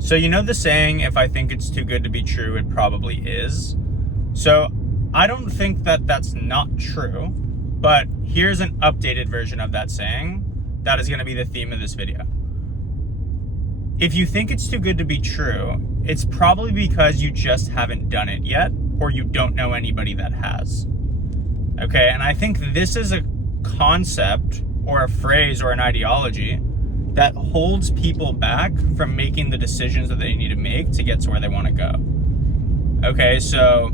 So you know the saying, if I think it's too good to be true, it probably is. So I don't think that that's not true, but here's an updated version of that saying that is going to be the theme of this video. If you think it's too good to be true, it's probably because you just haven't done it yet, or you don't know anybody that has. Okay, and I think this is a concept or a phrase or an ideology that holds people back from making the decisions that they need to make to get to where they want to go. Okay, so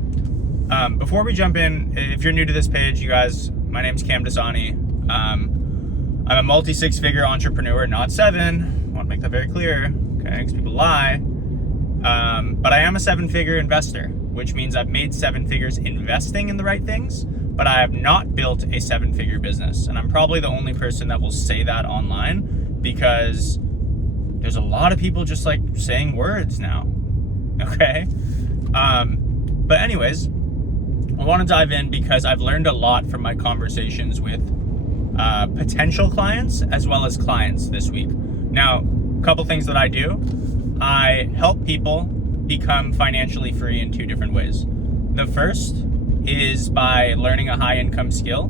before we jump in, if you're new to this page, you guys, my name's Cam Dasani. I'm a multi-six-figure entrepreneur, not 7. I want to make that very clear, okay, because people lie. But I am a 7-figure investor, which means I've made 7 figures investing in the right things, but I have not built a 7-figure business. And I'm probably the only person that will say that online, because there's a lot of people just like saying words now, okay? But anyways, I want to dive in because I've learned a lot from my conversations with potential clients as well as clients this week. Now, a couple things that I do. I help people become financially free in 2 different ways. The first is by learning a high income skill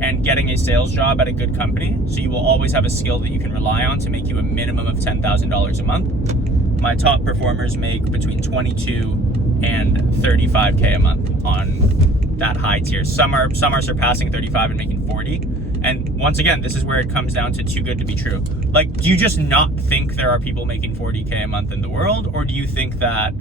and getting a sales job at a good company. So you will always have a skill that you can rely on to make you a minimum of $10,000 a month. My top performers make between 22 and 35K a month on that high tier. Some are surpassing 35 and making 40. And once again, this is where it comes down to too good to be true. Like, do you just not think there are people making 40K a month in the world? Or do you think that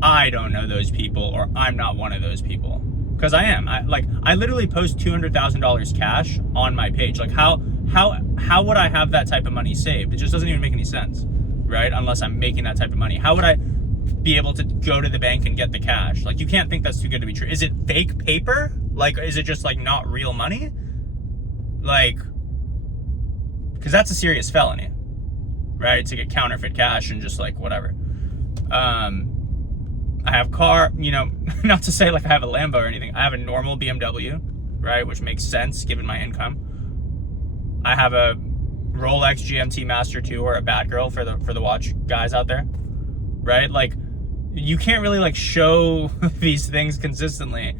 I don't know those people, or I'm not one of those people? Because I am. I literally post $200,000 cash on my page. Like, how would I have that type of money saved? It just doesn't even make any sense, right? Unless I'm making that type of money. How would I be able to go to the bank and get the cash? Like, you can't think that's too good to be true. Is it fake paper? Like, is it just like not real money? Like, because that's a serious felony, right? To get counterfeit cash and just like whatever. I have not to say like I have a Lambo or anything. I have a normal BMW, right? Which makes sense given my income. I have a Rolex GMT Master 2, or a Batgirl for the watch guys out there, right? Like, you can't really like show these things consistently.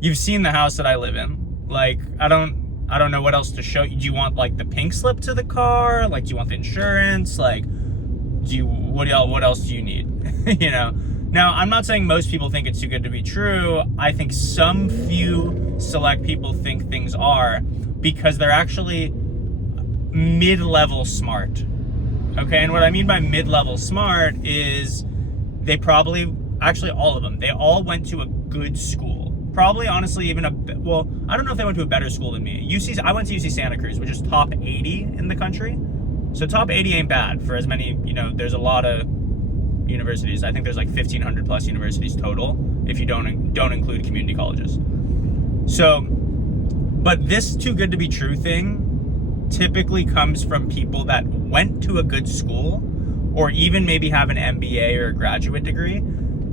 You've seen the house that I live in. Like, I don't know what else to show you. Do you want like the pink slip to the car? Like, do you want the insurance? Like, what else do you need? You know? Now, I'm not saying most people think it's too good to be true. I think some few select people think things are, because they're actually mid-level smart. Okay, and what I mean by mid-level smart is they probably, actually all of them, they all went to a good school. Probably, honestly, even I don't know if they went to a better school than me. I went to UC Santa Cruz, which is top 80 in the country. So top 80 ain't bad for as many, there's a lot of universities. I think there's like 1,500 plus universities total, if you don't include community colleges. So, but this too good to be true thing typically comes from people that went to a good school, or even maybe have an MBA or a graduate degree,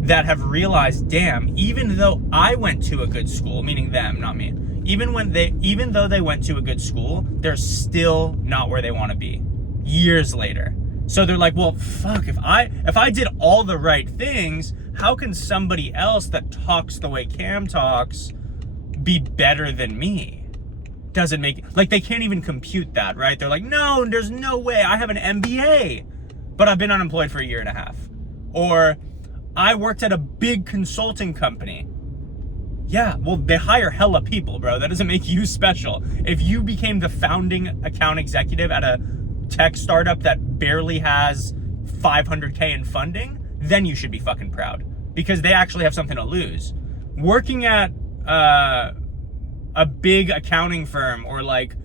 that have realized, damn, even though I went to a good school, meaning them, not me, even though they went to a good school, they're still not where they want to be years later. So they're like, well, fuck, if I did all the right things, how can somebody else that talks the way Cam talks be better than me? Doesn't make, like, they can't even compute that, right? They're like, no, there's no way. I have an MBA, but I've been unemployed for 1.5 years. Or I worked at a big consulting company. Yeah, well, they hire hella people, bro. That doesn't make you special. If you became the founding account executive at a tech startup that barely has 500K in funding, then you should be fucking proud, because they actually have something to lose. Working at a big accounting firm or like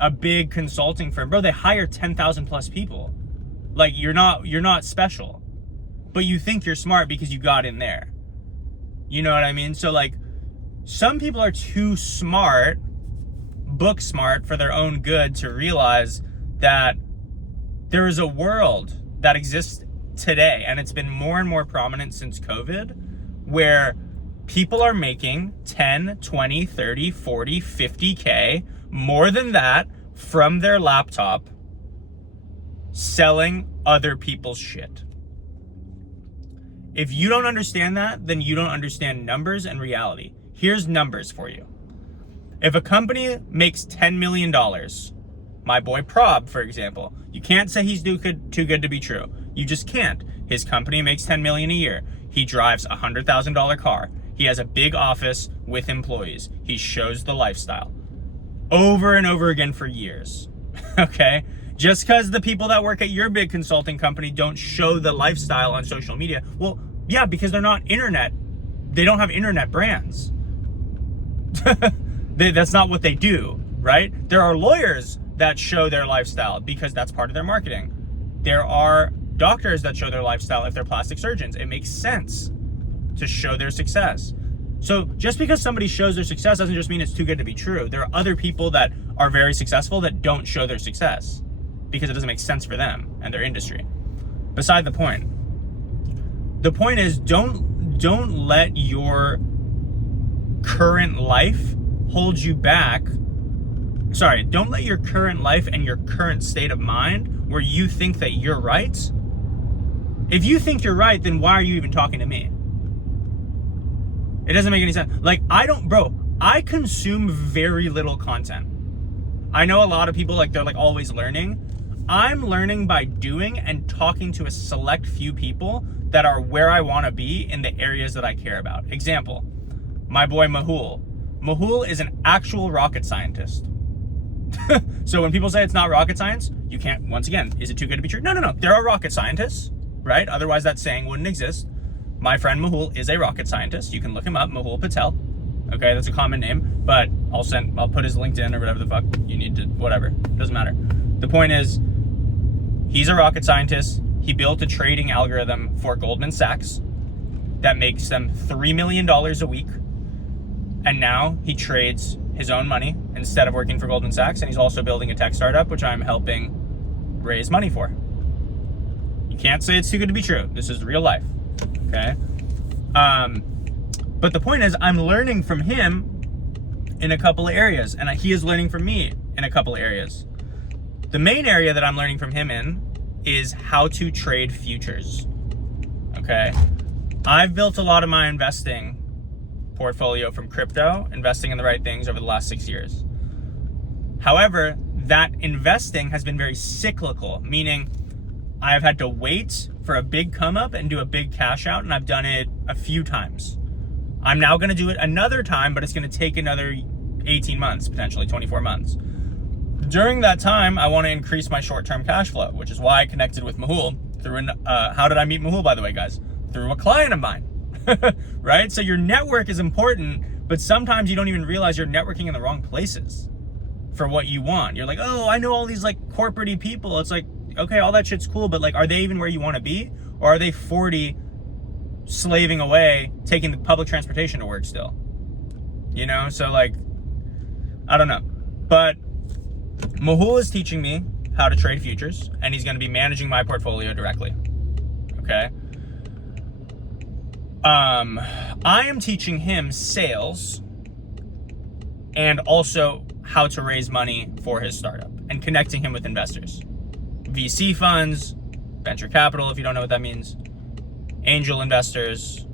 a big consulting firm, bro, they hire 10,000 plus people. Like, you're not special, but you think you're smart because you got in there. You know what I mean? So like, some people are too smart, book smart, for their own good to realize that there is a world that exists today, and it's been more and more prominent since COVID, where people are making 10, 20, 30, 40, 50K, more than that, from their laptop, selling other people's shit. If you don't understand that, then you don't understand numbers and reality. Here's numbers for you. If a company makes $10 million, my boy Prob, for example, you can't say he's too good to be true. You just can't. His company makes $10 million a year. He drives a $100,000 car. He has a big office with employees. He shows the lifestyle over and over again for years. Okay? Just because the people that work at your big consulting company don't show the lifestyle on social media, well, yeah, because they're not internet. They don't have internet brands. That's not what they do, right? There are lawyers that show their lifestyle because that's part of their marketing. There are doctors that show their lifestyle if they're plastic surgeons. It makes sense to show their success. So just because somebody shows their success doesn't just mean it's too good to be true. There are other people that are very successful that don't show their success because it doesn't make sense for them and their industry. Beside the point. The point is, don't let your current life hold you back. Sorry, don't let your current life and your current state of mind where you think that you're right. If you think you're right, then why are you even talking to me? It doesn't make any sense. Like, I consume very little content. I know a lot of people, like, they're like always learning. I'm learning by doing and talking to a select few people that are where I want to be in the areas that I care about. Example, my boy Mehul. Mehul is an actual rocket scientist. So when people say it's not rocket science, you can't, once again, is it too good to be true? No. There are rocket scientists, right? Otherwise that saying wouldn't exist. My friend Mehul is a rocket scientist. You can look him up, Mehul Patel. Okay, that's a common name, but I'll put his LinkedIn or whatever the fuck you need to, whatever, doesn't matter. The point is, he's a rocket scientist. He built a trading algorithm for Goldman Sachs that makes them $3 million a week. And now he trades his own money instead of working for Goldman Sachs. And he's also building a tech startup, which I'm helping raise money for. You can't say it's too good to be true. This is real life. Okay. But the point is, I'm learning from him in a couple of areas, and he is learning from me in a couple of areas. The main area that I'm learning from him in is how to trade futures. Okay. I've built a lot of my investing portfolio from crypto, investing in the right things over the last 6 years. However, that investing has been very cyclical, meaning I've had to wait for a big come up and do a big cash out, and I've done it a few times. I'm now going to do it another time, but it's going to take another 18 months, potentially 24 months. During that time, I want to increase my short-term cash flow, which is why I connected with Mehul through how did I meet Mehul, by the way, guys? Through a client of mine, right? So your network is important, but sometimes you don't even realize you're networking in the wrong places for what you want. You're like, oh, I know all these like corporate-y people. It's like, okay, all that shit's cool, but like, are they even where you want to be? Or are they 40 slaving away, taking the public transportation to work still? You know, so like, I don't know. But Mehul is teaching me how to trade futures, and he's going to be managing my portfolio directly. Okay. I am teaching him sales and also how to raise money for his startup and connecting him with investors. VC funds, venture capital, if you don't know what that means, angel investors,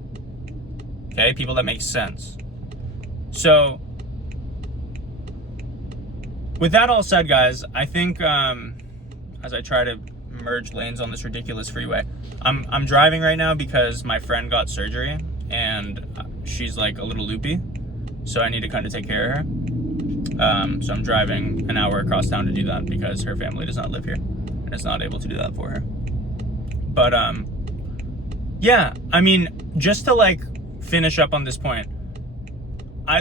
okay, people that make sense. So, with that all said, guys, I think as I try to merge lanes on this ridiculous freeway, I'm driving right now because my friend got surgery and she's like a little loopy, so I need to kind of take care of her. So I'm driving an hour across town to do that because her family does not live here and is not able to do that for her. But yeah, I mean, just to like finish up on this point,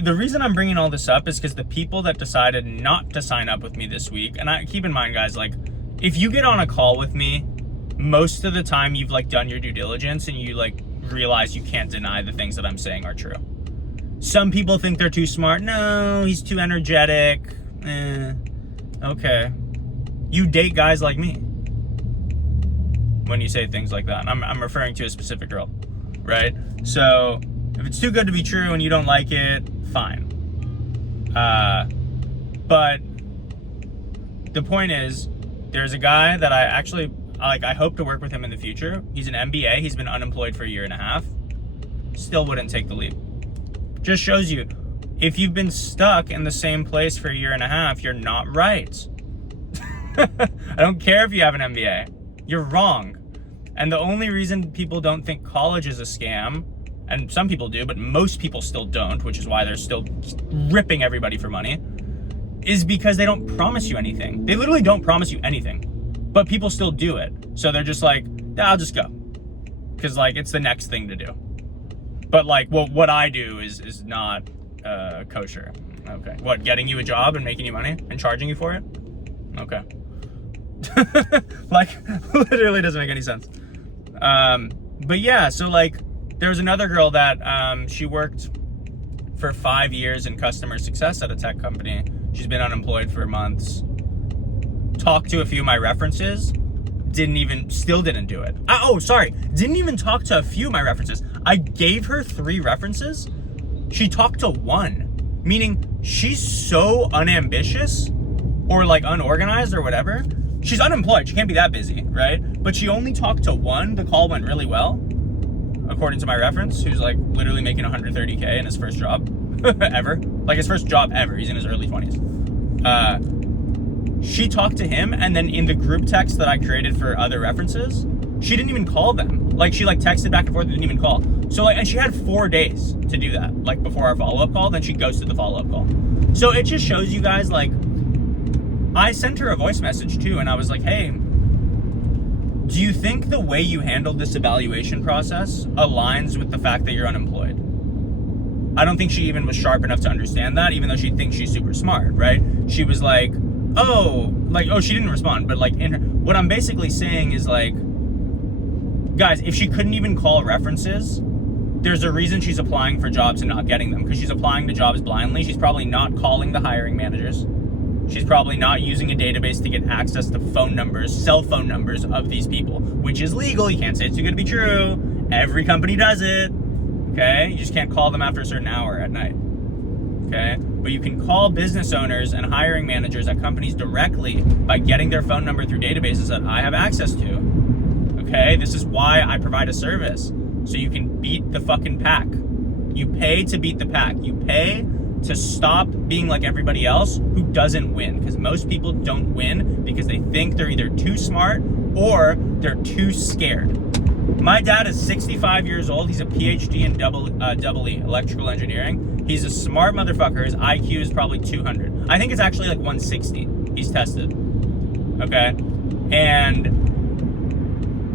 the reason I'm bringing all this up is because the people that decided not to sign up with me this week, and I keep in mind, guys, like, if you get on a call with me, most of the time you've like done your due diligence and you like realize you can't deny the things that I'm saying are true. Some people think they're too smart. No, he's too energetic. Okay. You date guys like me when you say things like that. I'm referring to a specific girl, right? So if it's too good to be true and you don't like it, fine. But the point is, there's a guy that I hope to work with him in the future. He's an MBA. He's been unemployed for a year and a half. Still wouldn't take the leap. Just shows you, if you've been stuck in the same place for a year and a half, you're not right. I don't care if you have an MBA. You're wrong. And the only reason people don't think college is a scam, and some people do, but most people still don't, which is why they're still ripping everybody for money, is because they don't promise you anything. They literally don't promise you anything, but people still do it. So they're just like, I'll just go. Because like, it's the next thing to do. But like, what I do is not kosher. Okay. What, getting you a job and making you money and charging you for it? Okay. Like, literally doesn't make any sense. But yeah, so like, there was another girl that she worked for 5 years in customer success at a tech company. She's been unemployed for months. Talked to a few of my references. Still didn't do it. Didn't even talk to a few of my references. I gave her 3 references. She talked to 1, meaning she's so unambitious or like unorganized or whatever. She's unemployed. She can't be that busy, right? But she only talked to 1. The call went really well, according to my reference, who's like literally making 130K in his first job ever. Like his first job ever. He's in his early 20s. She talked to him, and then in the group text that I created for other references, she didn't even call them. Like she like texted back and forth, didn't even call. So like, and she had 4 days to do that, like before our follow-up call, then she ghosted the follow-up call. So it just shows you guys, like, I sent her a voice message too, and I was like, hey, do you think the way you handled this evaluation process aligns with the fact that you're unemployed? I don't think she even was sharp enough to understand that, even though she thinks she's super smart, right? She was like, she didn't respond, but like, what I'm basically saying is like, guys, if she couldn't even call references, there's a reason she's applying for jobs and not getting them, because she's applying to jobs blindly. She's probably not calling the hiring managers. She's probably not using a database to get access to cell phone numbers of these people, which is legal. You can't say it's too good to be true. Every company does it, okay? You just can't call them after a certain hour at night, okay? But you can call business owners and hiring managers at companies directly by getting their phone number through databases that I have access to, okay? This is why I provide a service, so you can beat the fucking pack. You pay to beat the pack. You pay to stop being like everybody else who doesn't win, because most people don't win because they think they're either too smart or they're too scared. My dad is 65 years old. He's a PhD in double E, electrical engineering. He's a smart motherfucker. His IQ is probably 200. I think it's actually like 160. He's tested. Okay? And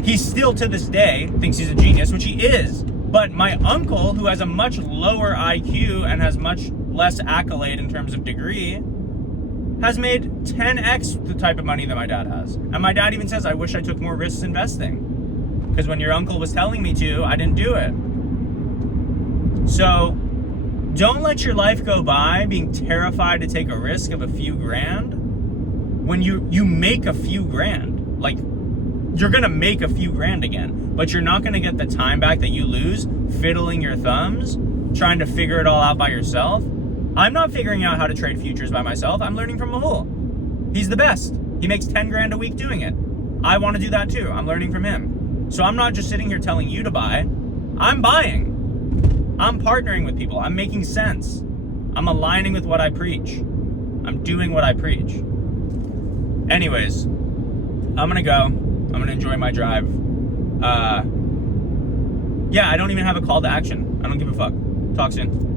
he still to this day thinks he's a genius, which he is. But my uncle, who has a much lower IQ and has much less accolade in terms of degree, has made 10x the type of money that my dad has. And my dad even says, I wish I took more risks investing, because when your uncle was telling me to, I didn't do it. So don't let your life go by being terrified to take a risk of a few grand when you make a few grand. Like, you're gonna make a few grand again, but you're not gonna get the time back that you lose fiddling your thumbs, trying to figure it all out by yourself. I'm not figuring out how to trade futures by myself. I'm learning from Mahul. He's the best. He makes 10 grand a week doing it. I want to do that too. I'm learning from him. So I'm not just sitting here telling you to buy. I'm buying. I'm partnering with people. I'm making sense. I'm aligning with what I preach. I'm doing what I preach. Anyways, I'm gonna go. I'm gonna enjoy my drive. Yeah, I don't even have a call to action. I don't give a fuck. Talk soon.